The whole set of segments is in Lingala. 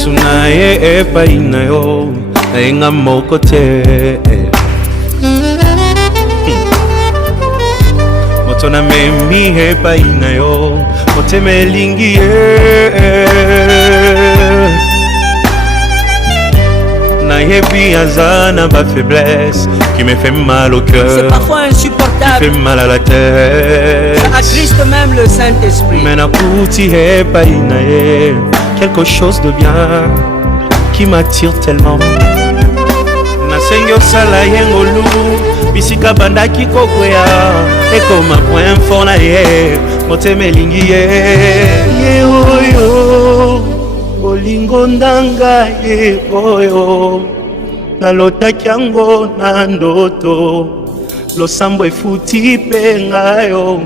Suna ye epai na yo Nainga moko te Moto na memi epai na yo Mote melingi Nayebi azana ba faiblesse qui me fait mal au cœur. C'est parfois insupportable. Qui fait mal à la tête. Ça attriste même le Saint-Esprit. Mais nakuti epai na ye quelque chose de bien qui m'attire tellement. Nasengi osala yengolu bisika bandaki kokwea ekoma point fort na ye motema elingi ye oyo bolingo ndanga ye oyo nalotaki yango na ndoto losambo efuti mpe ngayo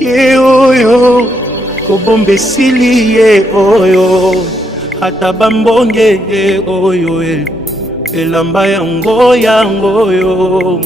ye oyo kobomba esili ye oyo ata bambonge ye oyo elamba yango yo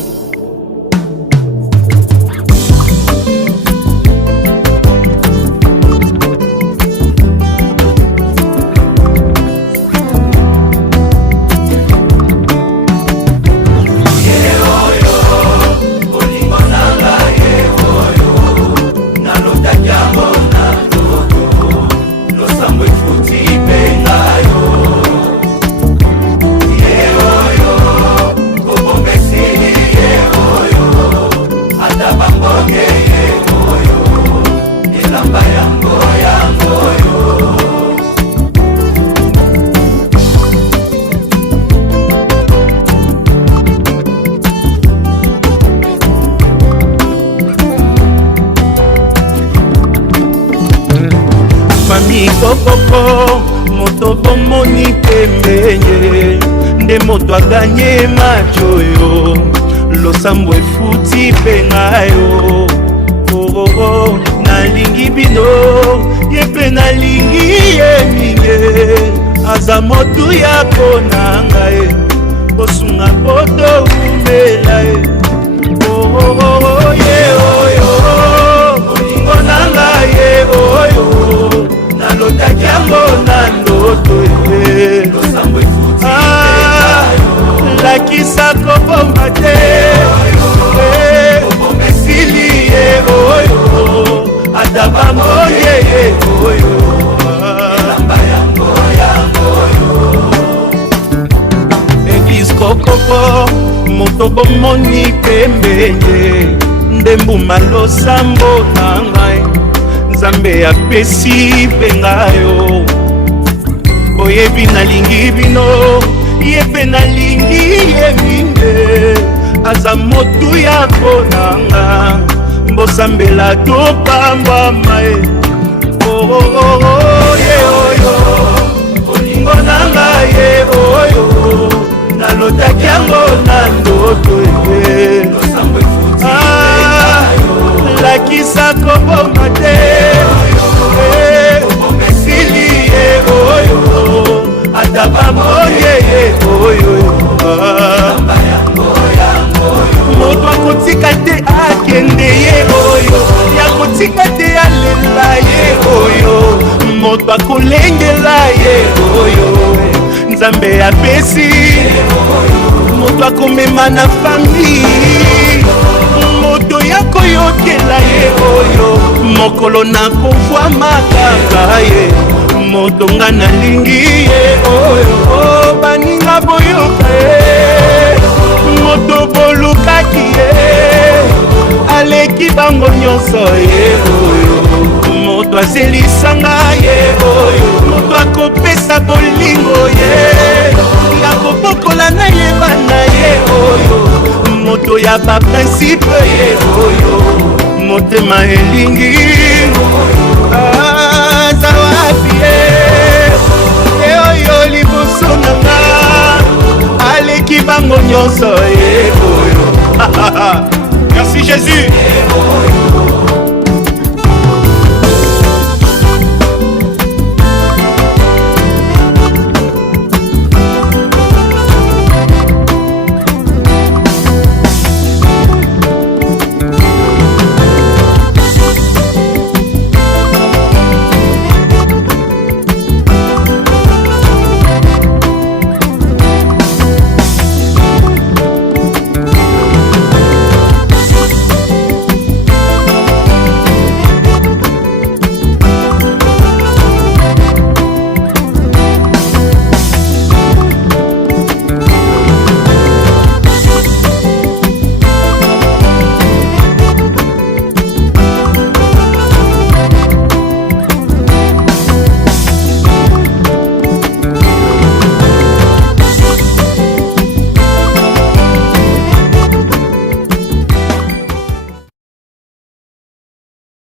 Koko moto bomoni pembenye nde moto aganye macho yo losambo efuti mpe ngayo nalingi bino ye mpe nalingi ye mingi aza motu ya pona ngai kosunga poto umela ye oyo olingo na ngai ye oyo nalotaki yango na ndoto lakisa kobomba te esili ye oyo ata bambonge ye oyo ebiskokopo moto bomoni pembenye nde mbuma losambo na ngai Nzambe apesi mpe ngayo boyebi nalingi bino ye mpe nalingi ye mingi aza motu ya konanga mbosambela topambwama ye oyo olingo nanga ye oyo nalotaki yango na ndoto lakisa kobomba te esili ye oyo ata bambonge ye oyo moto akotika te akende ye oyo yakotika te alela ye oyo moto akolengela ye oyo Nzambe apesi moto akomema na famille moto ya koyokela ye oyo mokolo na kovwa makanga ye moto nga nalingi ye oyo baninga boyoka ye moto bolukaki ye aleki bango nyonso ye oyo moto azelisanga ye oyo moto akopesa bolingo ye yakobokola na ye bana ye oyo moto ya baprincipe ye oyo motema elingi aza wapi ye oyo liboso nanga aleki bango nyonso ye oyo merci Jésus